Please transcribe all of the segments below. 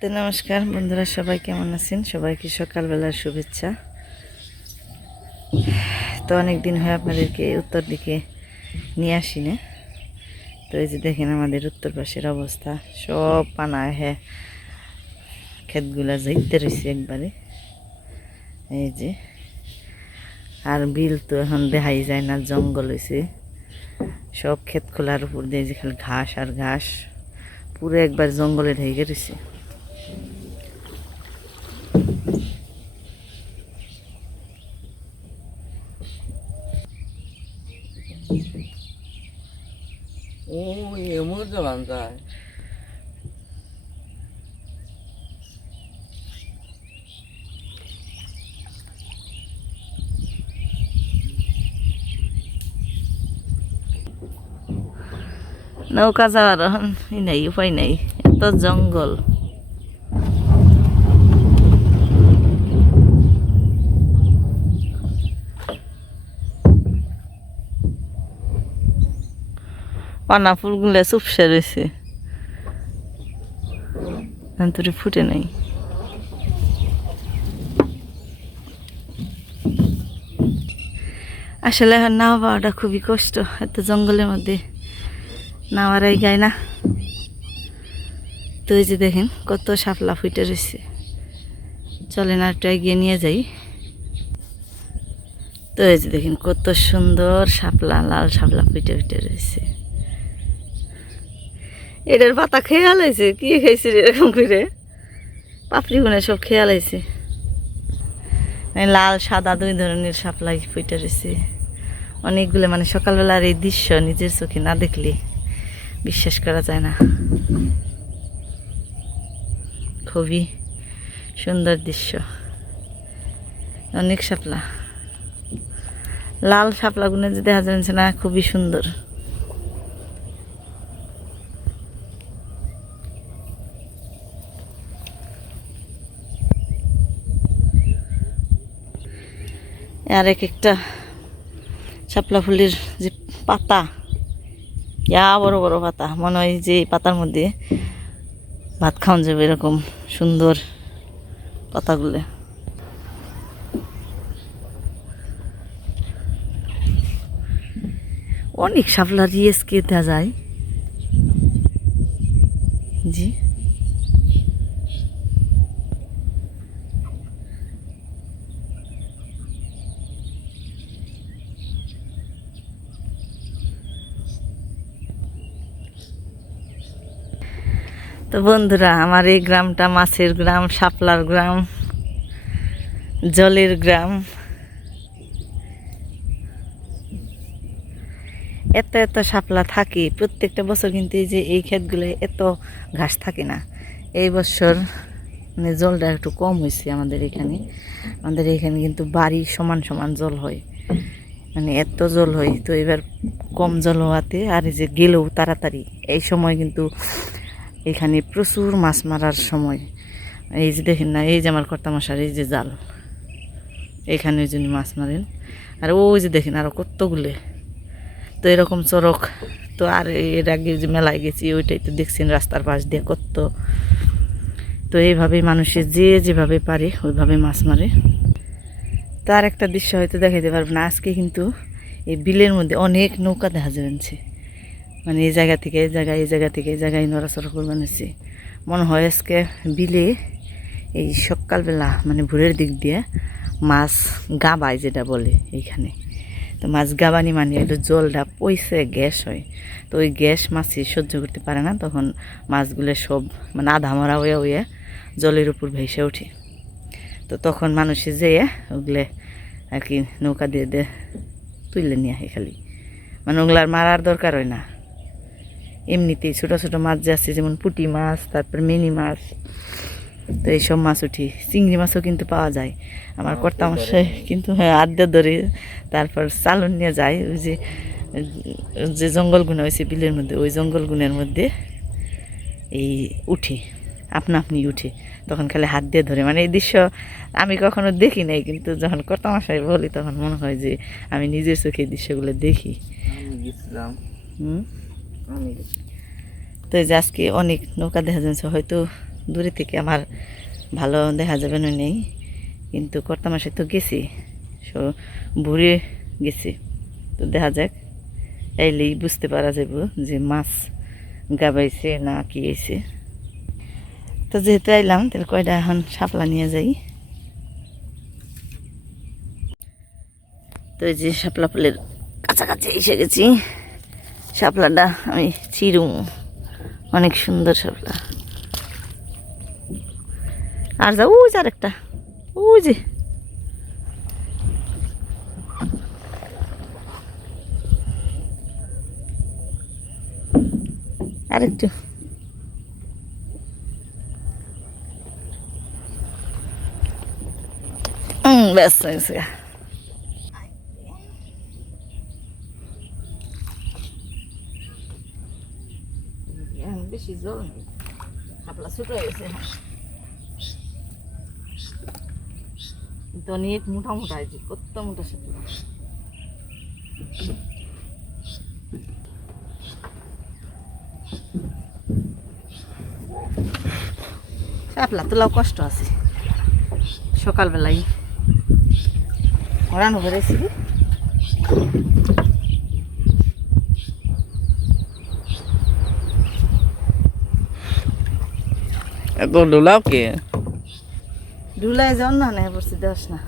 তো নমস্কার বন্ধুরা, সবাই কেমন আছেন? সবাইকে সকালবেলার শুভেচ্ছা। তো অনেক দিন হয় আপনাদেরকে উত্তর দিকে নিয়ে আসি না। তো এই যে দেখেন আমাদের উত্তর পাশের অবস্থা, সব পানা হ্যাঁ ক্ষেতগুলা যাইতে রয়েছে একবারে। এই যে আর বিল তো এখন দেখাই যায় না, জঙ্গল হয়েছে সব ক্ষেত খোলার উপর দিয়ে, যে খালি ঘাস আর ঘাস, পুরো একবার জঙ্গলে ঢেকে রয়েছে। 오, 이게 먼저 간다. নৌকা যাওয়ার এখন নাই, উপায় নাই, এত জঙ্গল। পানা ফুলগুলো চুপসে রয়েছে, ভিতরে ফুটে নাই। আসলে এখন নাওয়া পাওয়াটা খুবই কষ্ট, এত জঙ্গলের মধ্যে নাওয়ারাই যায় না। তো এই যে দেখেন কত শাপলা ফুটে রয়েছে, চলেন আর একটু এগিয়ে নিয়ে যাই। তো এই যে দেখেন কত সুন্দর শাপলা, লাল শাপলা ফুটে ফুটে রয়েছে। এটার পাতা খেয়ে আলাইছে, কি খাইছে এরকম করে, পাপড়ি গুনে সব খেয়ে আলাইছে। লাল সাদা দুই ধরনের শাপলাই ফুটে রয়েছে অনেকগুলো। মানে সকালবেলার এই দৃশ্য নিজের চোখে না দেখলে বিশ্বাস করা যায় না। খুবই সুন্দর দৃশ্য, অনেক শাপলা, লাল শাপলাগুলো যে দেখা যাচ্ছে না, খুবই সুন্দর। আর এক একটা শাপলা ফুলের যে পাতা, ইয়া বড় বড় পাতা, মনে হয় যে পাতার মধ্যে ভাত খাওয়ান যাবে, এরকম সুন্দর পাতাগুলো। অনেক শাপলার রিয়েসকে দেওয়া যায়। জি, তো বন্ধুরা, আমার এই গ্রামটা মাছের গ্রাম, শাপলার গ্রাম, জলের গ্রাম। এত এত শাপলা থাকে প্রত্যেকটা বছর, কিন্তু এই যে এই ক্ষেতগুলো এত ঘাস থাকে না। এই বছর মানে জলটা একটু কম হয়েছে আমাদের এখানে। আমাদের এখানে কিন্তু বাড়ি সমান সমান জল হয়, মানে এত জল হয়। তো এবার কম জল হওয়াতে, আর এই যে গেলেও তাড়াতাড়ি, এই সময় কিন্তু এখানে প্রচুর মাছ মারার সময়। এই যে দেখেন না, এই যে আমার কর্তামশার এই যে জাল, এখানে ওই জন্য মাছ মারেন। আর ওই যে দেখেন আরও কতগুলো। তো এরকম চড়ক তো, আর এর আগে যে মেলায় গেছি ওইটাই তো দেখছেন, রাস্তার পাশ দিয়ে কত। তো এইভাবেই মানুষের যে যেভাবে পারে ওইভাবে মাছ মারে। তো আর একটা দৃশ্য হয়তো দেখাইতে পারবো না আজকে, কিন্তু এই বিলের মধ্যে অনেক নৌকা দেখা যাচ্ছে। মানে এই জায়গা থেকে এই জায়গায়, এই জায়গা থেকে এই জায়গায় নড়াচড়া করে বানাচ্ছে। মনে হয় আজকে বিলে এই সকালবেলা মানে ভোরের দিক দিয়ে মাছ গাবায়, যেটা বলে এইখানে। তো মাছ গাবানি মানে একটু জলটা পয়সে গ্যাস হয়। তো ওই গ্যাস মাছি সহ্য করতে পারে না, তখন মাছগুলো সব মানে আধা মরা হয়ে হয়ে জলের উপর ভেসে ওঠে। তো তখন মানুষে যেয়ে ওগুলো আর কি নৌকা দিয়ে দিয়ে তুলে নিয়ে আসে খালি, মানে ওগুলার মারার দরকার হয় না। এমনিতেই ছোটো ছোটো মাছ যে আছে, যেমন পুঁটি মাছ, তারপর মিনি মাছ, তো এইসব মাছ উঠি। চিংড়ি মাছও কিন্তু পাওয়া যায়। আমার কর্তামশাই কিন্তু হ্যাঁ আড্ডা ধরে, তারপর চালন নিয়ে যায়। ওই যে যে জঙ্গলগুলো হয়েছে বিলের মধ্যে, ওই জঙ্গলগুলোর মধ্যে এই উঠে, আপনা আপনি উঠে, তখন খালি হাত দিয়ে ধরে। মানে এই দৃশ্য আমি কখনো দেখি নাই, কিন্তু যখন কর্তামশাই বলি তখন মনে হয় যে আমি নিজের চোখে এই দৃশ্যগুলো দেখি। তো এই যে আজকে অনেক নৌকা দেখা যাচ্ছে, হয়তো দূরে থেকে আমার ভালো দেখা যাবে না নেই, কিন্তু কর্তা মাসে তো গেছি, ভোরে গেছি, তো দেখা যাক, এলেই বুঝতে পারা যাব যে মাছ গাবাইছে না কি হয়েছে। তো যেহেতু আইলাম তাহলে কয়টা এখন শাপলা নিয়ে যাই। তো এই যে শাপলা ফুলের কাছাকাছি এসে গেছি, শাপলাটা আমি চিরুম, অনেক সুন্দর শাপলা। আর যা ওই যে আরেকটা, ওই যে আরেকটু, ব্যাস হয়ে গেছে। বেশি জল নেই, শাপলা ছোট হয়ে গেছে, কিন্তু অনেক মোটা মোটা হয়েছে, কত মোটা শাপলা। শাপলা তোলাও কষ্ট আছে, সকালবেলায় রান্না করেছি। এত ডোলাও কে? ডুলায় যাও না, নেই পড়ছি দেওয়াস না।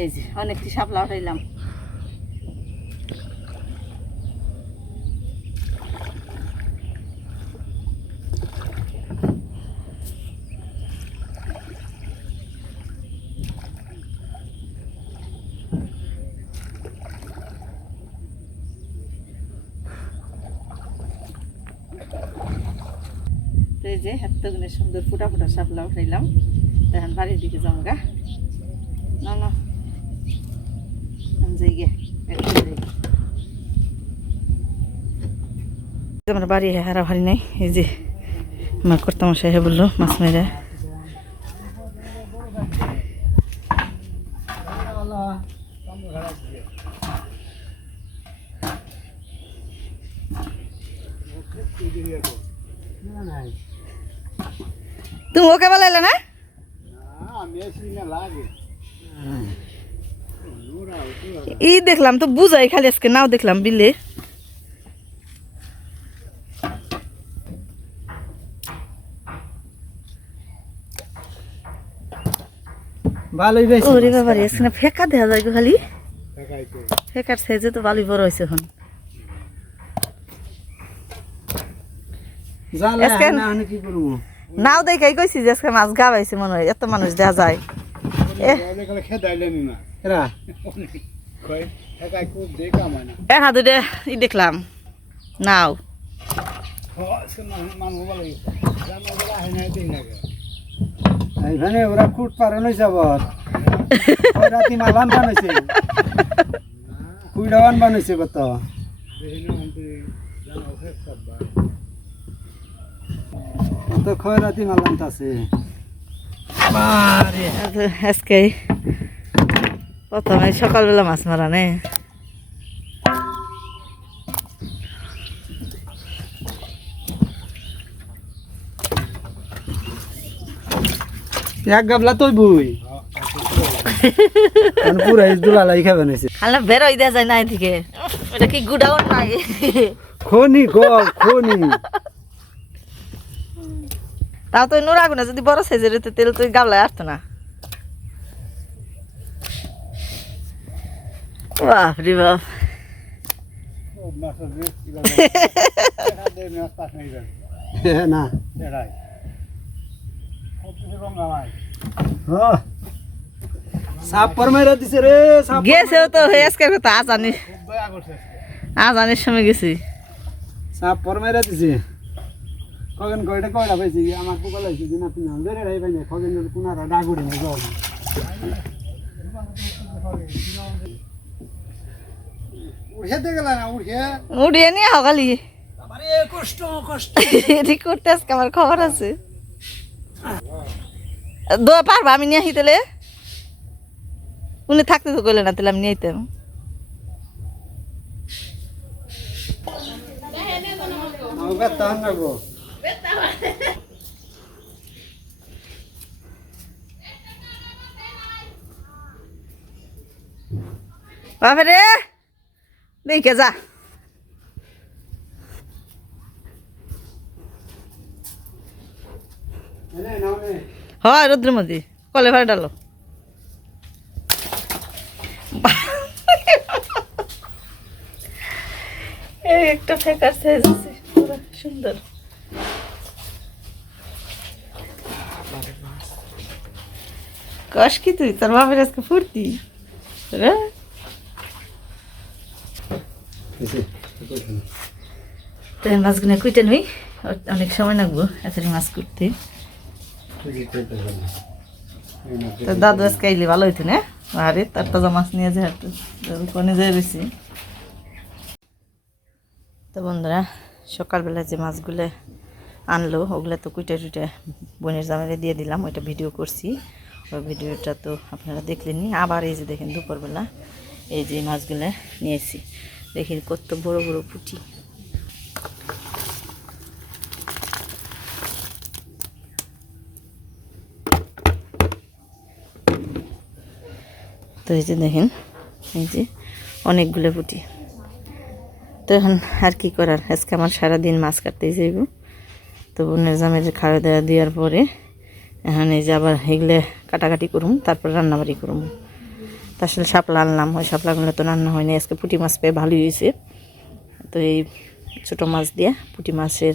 এই যে অনেকটি শাপলা উঠাইলাম। তো এই যে এতগুলো সুন্দর ফুটা ফুটা শাপলা উঠাইলাম, এখন বাড়ির দিকে যাবো গা। না না যাই গে, আমার বাড়ি হারা ভারি নাই। এই যে আমার কর্তা মশাই বললো মাছ মেরে, তুমি ওকে বলাইলে না? ই দেখলাম তো বুঝাই খালি আজকে নাও দেখলাম বিলে। ভালোই বেশ। ওরে বাবা রে, আজকে না ফেকা দেখা যায় গো খালি, ফেকার সাইজে তো ভালোই বড় হয়েছে এখন। আজকে কি করবো? নাও দেখাই কইছি যে আজকে মাছ গাবাইছে মনে হয়, এত মানুষ দেখা যায়। এক হাত দুইটা ই দেখলাম নাও। এইখানে ওরা খুট পারন হয়েছে আবার রাতি মালান বানাইছে, কুইডাওয়ান বানাইছে কত। তো খয়রাতি মালান আছে আজকে প্রথমে সকালবেলা মাছ মারা নে। এক গাবলা তুই বুই পুরা দুলা লাই খাবে নাইছে। আল্লাহ বেরোই দেওয়া যায় না এদিকে, এটা কি গুডাউন নাই? খনি খনি তাও তো নুর আগুনে যদি বড় সাইজের হতো তেল তুই গাবলায় আসতো না। বাপ রে বাপ, না হ্যাঁ সাপ পর মাইরা দিছে রে সাপ গেছেও তো হয়ে আজকে কথা আজানের সময় গেছি সাপ পর মাইরা দিছে কখন কয়টা কয়টা পাইছি আমার পোকা লাগছে দিনা পিনা বেরে রাই পাই না খগেন কোনারা ডাগুড়ি না জল উড়ে গেল না উড়িয়ে নিয়ে হকালি আরে কষ্ট কষ্ট এটি করতে আজকে আমার খবর আছে পারবা আমি নিয়ে আসি তাহলে উনি থাকতে তো করলে না তাহলে আমি নিয়ে আইতাম আমার ব্যথা হন না গো বাবা রে দেখে যা এনে নাও নে হয় রোদ্রের মধ্যে কলে ভাড়া ডালো এই একটা ফেকার সাইজ আছে পুরো সুন্দর কষ কি তুই তোর বাপের আজকে ফুর্তি রে তো এই মাছগুলো কুইটে নই অনেক সময় লাগবো এতটি মাছ করতে তো দাদু আজকে আইলে ভালো হইতো না আরে তার তাজা মাছ নিয়ে যায় কোনে যায় বেশি তো বন্ধুরা সকালবেলা যে মাছগুলো আনলো ওগুলো তো কুইটে টুটে বোনের জামাইরে দিয়ে দিলাম ওইটা ভিডিও করছি ওই ভিডিওটা তো আপনারা দেখলেনি আবার এই যে দেখেন দুপুরবেলা এই যে মাছগুলো নিয়েছি দেখেন কত বড় বড় পুঁটি তো এই যে দেখেন এই যে অনেকগুলো পুঁটি তো এখন আর কি করার আজকে আমার সারাদিন মাছ কাটতেই যাইব তো বোনের জামাইয়ের খাওয়া দাওয়া দেওয়ার পরে এখন এই যে আবার এগুলো কাটাকাটি করুম তারপর রান্নাবাড়ি করুম তা আসলে শাপলা আনলাম ওই শাপলাগুলো তো রান্না হয়নি আজকে পুঁটি মাছ পেয়ে ভালোই হয়েছে তো এই ছোটো মাছ দিয়ে পুঁটি মাছের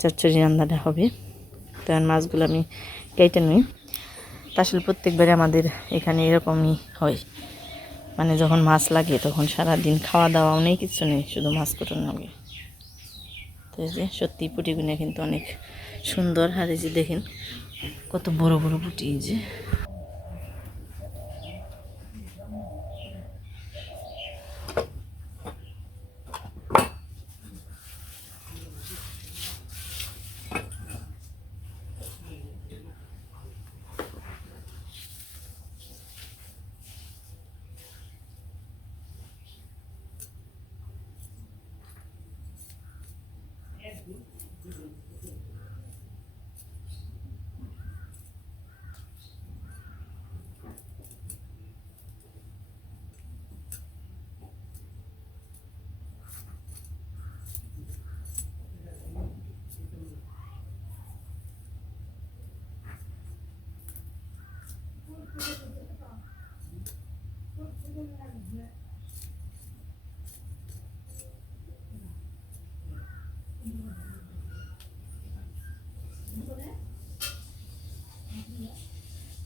চচ্চড়ি রান্নাটা হবে তো এখন মাছগুলো আমি কেটে নিই তা আসলে প্রত্যেকবারে আমাদের এখানে এরকমই হয় মানে যখন মাছ লাগে তখন সারাদিন খাওয়া দাওয়াও নেই কিছু নেই শুধু মাছ কুটানো লাগে তো এই যে সত্যি পুঁটিগুলো কিন্তু অনেক সুন্দর আর এই যে দেখেন কত বড় বড় পুঁটি এই যে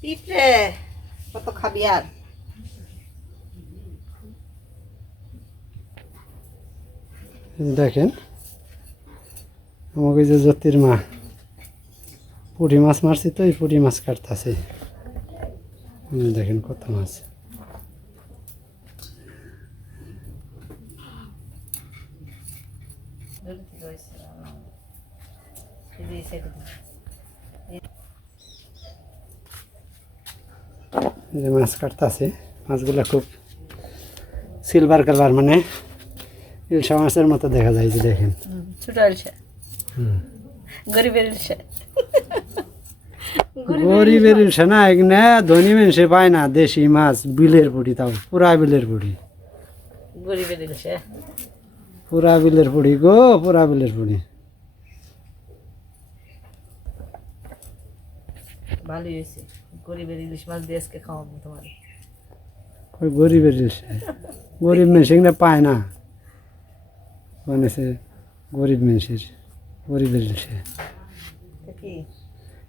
পিঁপড়ে কত খাবি আর দেখেন আমাকে যে জ্যোতির মা পুঁটি মাছ মারছি তো এই পুঁটি মাছ কাটতেছে দেখেন কত মাছ যে মাছ কাটতেছে মাছগুলো খুব সিলভার কালার মানে ইলশা মাছের মতো দেখা যায় যে দেখেন ছোট ইলশা গরিবের ইলশা গরিবের ইলশা না এখানে ধনী মানুষে পায় না দেশি মাছ বিলের পুঁটি তাও পুরা বিলের পুঁটি গরিবের ইলশা পুরা বিলের পুঁটি গো পুরা বিলের পুঁটি ভালোই হয়েছে গরিবের ইলিশ মাছ দিয়ে আজকে খাওয়াবো তোমার ওই গরিবের ইলশা গরিব মানুষ এখানে পায় না মানে গরিব মানুষের গরিবের ইলশা কি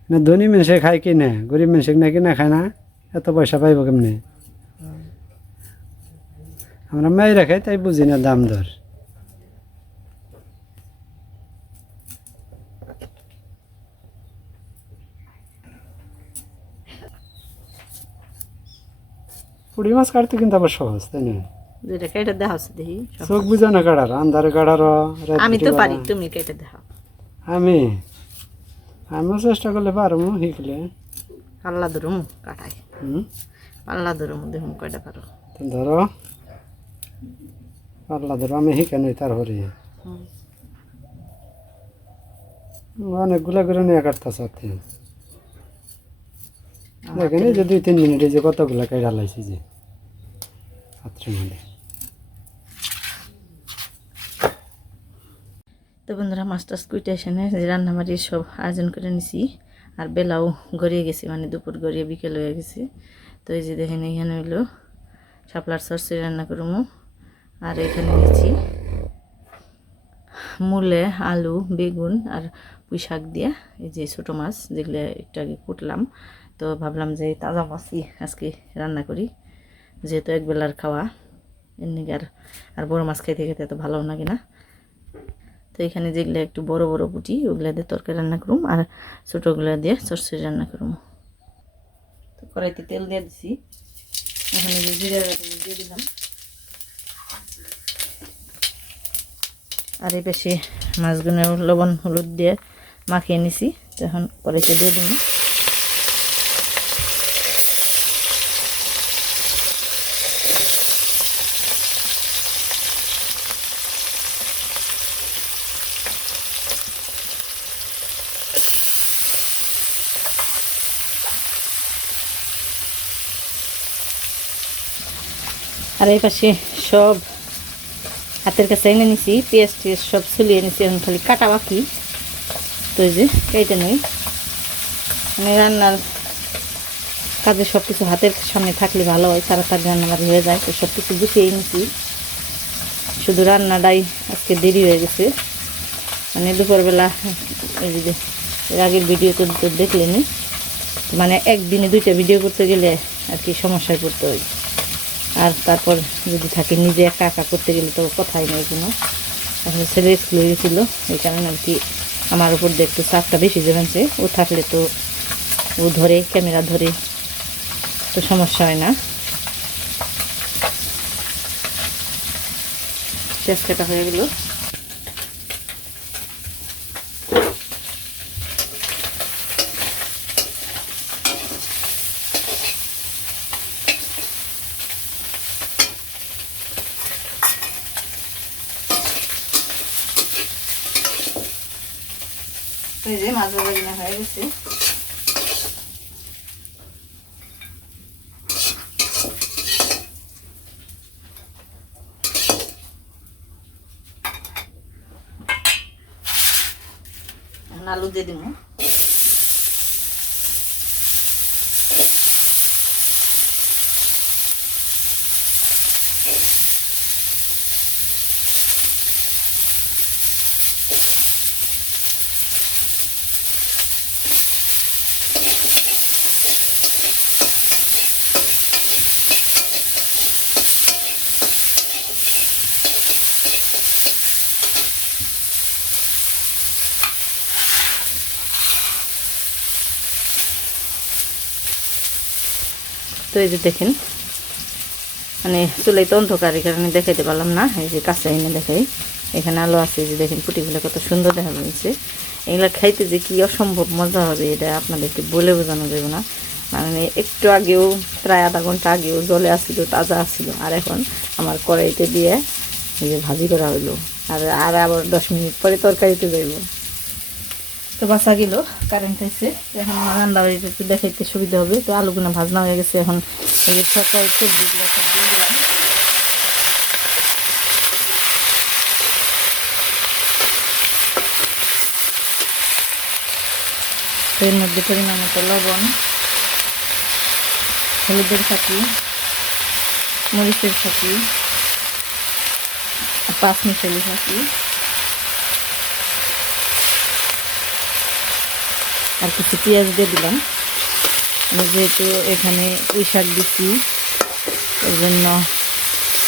না ধনী মানুষে খায় কিনে, গরিব মানুষে না কিনা খায় না, এত পয়সা পাইব কেমনি? আমরা মেয়েরা খাই তাই বুঝি না দাম দর। পুঁটি মাছ কাটতে কিন্তু আবার সহজ, তাই না? যেটা কেটে দেখাও দেখি সব। চোখ বুঝো না কাটার, আন্ধারে কাটারও। আমি তো পারি, তুমি কেটে দেখাও। আমিও চেষ্টা করলে পারবো শিখলে। পাল্লা ধরুম কাটাই, হুম, পাল্লা ধরুম দেখুন কয়টা পারো। তো ধরো পাল্লা ধরো, আমি শিখে নই তারপরে। অনেকগুলা করে নিয়ে কাটতেছ। দেখেন এই যে 2-3 মিনিটে যে কতগুলা কেটে লাইছি যে পাত্রের মধ্যে। তো বন্ধুরা মাছ টাছ কুইটে এসে রান্নাবাড়ির সব আয়োজন করে নিছি। আর বেলাও গড়িয়ে গেছে, মানে দুপুর গড়িয়ে বিকেল হয়ে গেছে। তো এই যে দেখেন এখানে হইলো শাপলার সরষে রান্না করবো। আর এখানে নিচ্ছি মূলে, আলু, বেগুন আর পুঁই শাক দিয়ে এই যে ছোটো মাছ যেগুলো একটু আগে কুটলাম। তো ভাবলাম যে তাজা মাছই আজকে রান্না করি, যেহেতু একবেলার খাওয়া। এমনি আর বড়ো মাছ খাইতে খেতে এত ভালো লাগে না। তো এখানে যেগুলো একটু বড় বড় পুঁটি ওগুলা দিয়ে তরকারি রান্না করুম, আর ছোটোগুলা দিয়ে সরষে রান্না করুম। তো কড়াইতে তেল দিয়ে দিছি, এখানে যে জিরা দিয়ে দিলাম। আর এই পাশে মাছগুলো লবণ হলুদ দিয়ে মাখিয়ে নিছি। তো এখন কড়াইতে দিয়ে দিব। আর এই পাশে সব হাতের কাছে এনে নিছি, পেঁয়াজ টিয়াজ সব ছুলিয়ে নিছি, এখন খালি কাটা বাকি। তো এই যে কেটে নেই, মানে রান্নার কাজে সব কিছু হাতের সামনে থাকলে ভালো হয়, তাড়াতাড়ি রান্নাবাড়ি হয়ে যায়। তো সব কিছু গুছিয়ে নিছি, শুধু রান্নাটাই আজকে দেরি হয়ে গেছে। মানে দুপুরবেলা এই যে এর আগের ভিডিও তো দেখলেনি, মানে একদিনে 2টা ভিডিও করতে গেলে আর কি সমস্যায় পড়তে হয়। আর তারপর যদি থাকে নিজে একা একা করতে গেলে তো কথাই নেই কোনো। আসলে ছেলে স্কুলে গেছিলো, এই কারণে আর কি আমার উপর দিয়ে একটু চাপটা বেশি জমেছে। ও থাকলে তো ও ধরে ক্যামেরা ধরে, তো সমস্যা হয় না। পেঁয়াজ কাটা হয়ে গেল। এই যে মাছ ভাজা কিনা হয়ে গেছে। আলু দিয়ে দিব। তো এই যে দেখেন, মানে চুলাই তো অন্ধকার, এই কারণে দেখাইতে পারলাম না। এই যে কাঁচা এনে দেখাই, এখানে আলু আছে। এই যে দেখেন পুঁটিগুলো কত সুন্দর দেখা যাচ্ছে। এগুলো খাইতে যে কি অসম্ভব মজা হবে এটা আপনাদেরকে বলে বোঝানো যাবে না। মানে একটু আগেও প্রায় আধা ঘন্টা আগেও জলে আসছিল, তাজা আসছিল। আর এখন আমার কড়াইতে দিয়ে এই যে ভাজি করা হইলো, আর আবার 10 মিনিট পরে তরকারিতে যাইব। তো বাসা গেল, কারেন্ট হয়েছে। এখন রান্না বাড়িটা একটু দেখাইতে সুবিধা হবে। তো আলুগুলো ভাজনা হয়ে গেছে, এখন এই যে সকাল সবজিগুলো সব দিয়ে দিলাম। এর মধ্যে পরিমাণ মতো লবণ, হলুদের ফাঁকি, মরিচের ফাঁকি, 5 মিশালি ফাঁকি, আর কিছু পেঁয়াজ দিয়ে দিলাম। আমি যেহেতু এখানে পুঁই শাক দিচ্ছি এর জন্য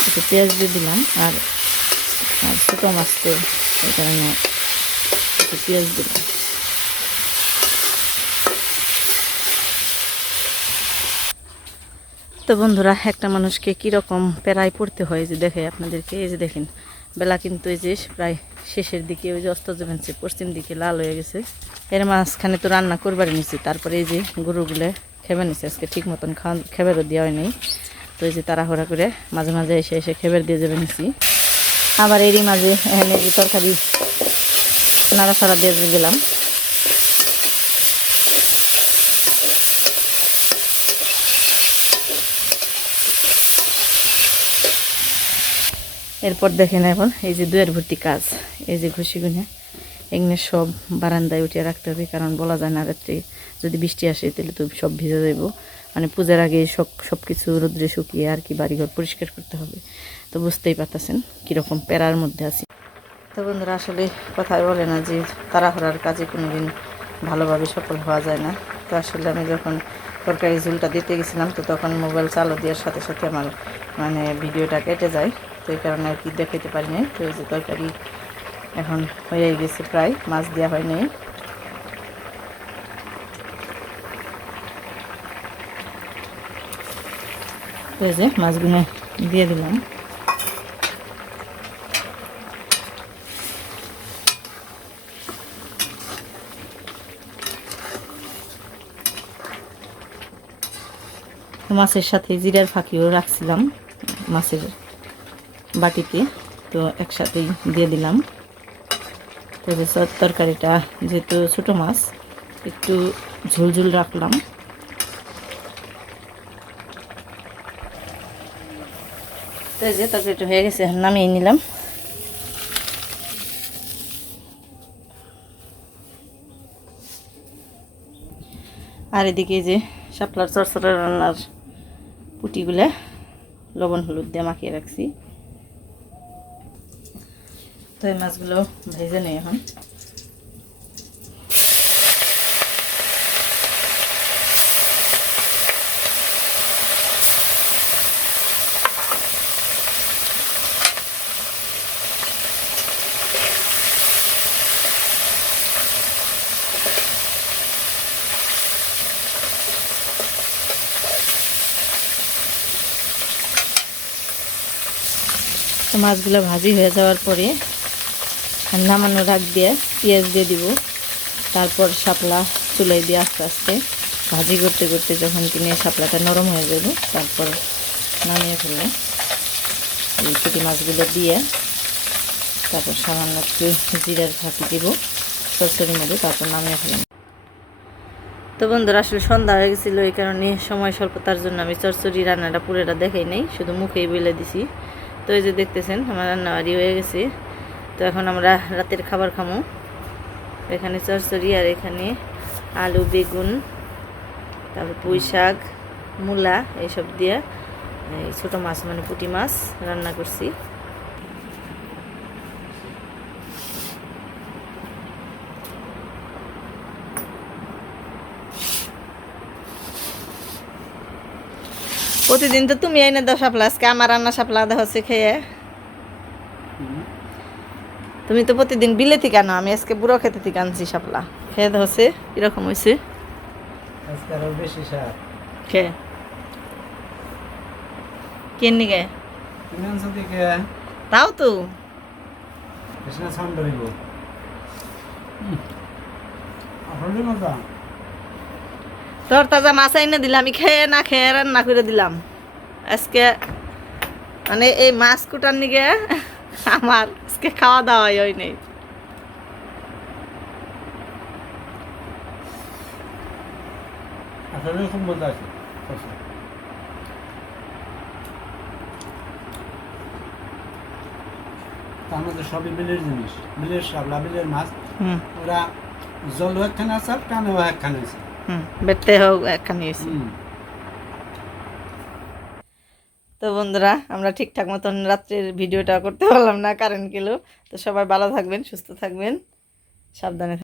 একটু পেঁয়াজ দিয়ে দিলাম। আর আর ছোটো মাছ তো এই কারণে একটু পেঁয়াজ দিলাম। তো বন্ধুরা, একটা মানুষকে কীরকম প্যারায় পড়তে হয় যে দেখে আপনাদেরকে। এই যে দেখেন, বেলা কিন্তু এই যে প্রায় শেষের দিকে, ওই যে অস্ত জমেছে, পশ্চিম দিকে লাল হয়ে গেছে। এর মাঝখানে তো রান্না করবার নিছি, তারপরে এই যে গরুগুলো খেবে নিছে আজকে ঠিক মতন খেবারও দেওয়া হয় নাই। তো এই যে তাড়াহুড়া করে মাঝে মাঝে এসে এসে খেবার দিয়ে যাবে নিছি। আবার এরই মাঝে এখানে যে তরকারি নাড়াচাড়া দিয়ে দিলাম। এরপর দেখেন এখন এই যে দুয়ের ভর্তি কাজ, এই যে ঘষি গুনে এগুলো সব বারান্দায় উঠিয়ে রাখতে হবে, কারণ বলা যায় না রাত্রে যদি বৃষ্টি আসে তাহলে তো সব ভিজে যাইব। মানে পূজার আগে সব কিছু রোদ্রে শুকিয়ে আর কি বাড়িঘর পরিষ্কার করতে হবে। তো বুঝতেই পারতেছেন কীরকম প্যারার মধ্যে আছি। তো বন্ধুরা, আসলে কথাই বলে না যে তাড়াহুড়ার কাজে কোনো দিন ভালোভাবে সফল হওয়া যায় না। তো আসলে আমি যখন তরকারি ঝুলটা দিতে গেছিলাম, তো তখন মোবাইল চালু দেওয়ার সাথে সাথে আমার মানে ভিডিওটা কেটে যায়। তো এই কারণে আর কি দেখাইতে পারি নাই। তো এই যে তরকারি এখন হয়ে গেছে, প্রায় মাছ দেওয়া হয় নাই। তো এই যে মাছগুলো দিয়ে দিলাম। মাছের সাথে জিরার ফাঁকিও রাখছিলাম মাছের বাটিতে, তো একসাথেই দিয়ে দিলাম। তো যে তরকারিটা যেহেতু ছোটো মাছ, একটু ঝোলঝোল রাখলাম। তো এই যে তরকারিটা হয়ে গেছে, নামিয়ে নিলাম। আর এদিকে যে শাপলার চরচরা রান্নার পুটিগুলো লবণ হলুদ দিয়ে মাখিয়ে রাখছি। তো এই মাছগুলো ভেজে নেই এখন। তো মাছগুলো ভাজি হয়ে যাওয়ার পরে নামানোর আগ দিয়ে পেঁয়াজ দিয়ে দিব। তারপর শাপলা চুলাই দিয়ে আস্তে আস্তে ভাজি করতে করতে যখন কিনে শাপলাটা নরম হয়ে যাবে, তারপর নামিয়ে ফেলবো এই পুঁটি মাছগুলো দিয়ে। তারপর সামান্য একটু জিরার ফাঁকি দিব চচ্চড়ির মধ্যে, তারপর নামিয়ে ফেললাম। তো বন্ধুরা, আসলে সন্ধ্যা হয়ে গেছিলো, এই কারণে সময় স্বল্পতার জন্য আমি চচ্চড়ি রান্নাটা পুরোটা দেখাই নেই, শুধু মুখেই বলে দিছি। তো এই যে দেখতেছেন আমার রান্নাবাড়ি হয়ে গেছে। তো এখন আমরা রাতের খাবার খামো। এখানে চচ্চড়ি, আর এখানে আলু, বেগুন, তারপর পুঁই শাক, মূলা এইসব দিয়ে এই ছোটো মাছ মানে পুঁটি মাছ রান্না করছি। প্রতিদিন তো তুমি এনে দাও শাপলা, আজকে আমার রান্না শাপলা দেওয়া হচ্ছে খেয়ে। তুমি তো প্রতিদিন বিলে থেকে আনো, আমি আজকে বুড়ো খেতে থেকে আনছি শাপলা। খেয়ে দেওয়া হচ্ছে কিরকম হয়েছে খেয়ে? কেন গে তাও তো তোর তাজা মাছ এনে দিলে, আমি খেয়ে না খেয়ে রান্না করে দিলাম আজকে। মানে এই মাছ কুটার নিগে আমার আজকে খাওয়া দাওয়া হয় নেই। খুব মজা আছে। তার মধ্যে সবই বিলের জিনিস, বিলের শাপলা, বিলের মাছ। ওরা জল একখানে আছে, কানেও একখানে আছে। বেতে হোক একখানে হয়েছে। তো বন্ধুরা, আমরা ঠিকঠাক মতন রাত্রের ভিডিওটা করতে পারলাম না, কারেন্ট গেল। তো সবাই ভালো থাকবেন, সুস্থ থাকবেন, সাবধানে।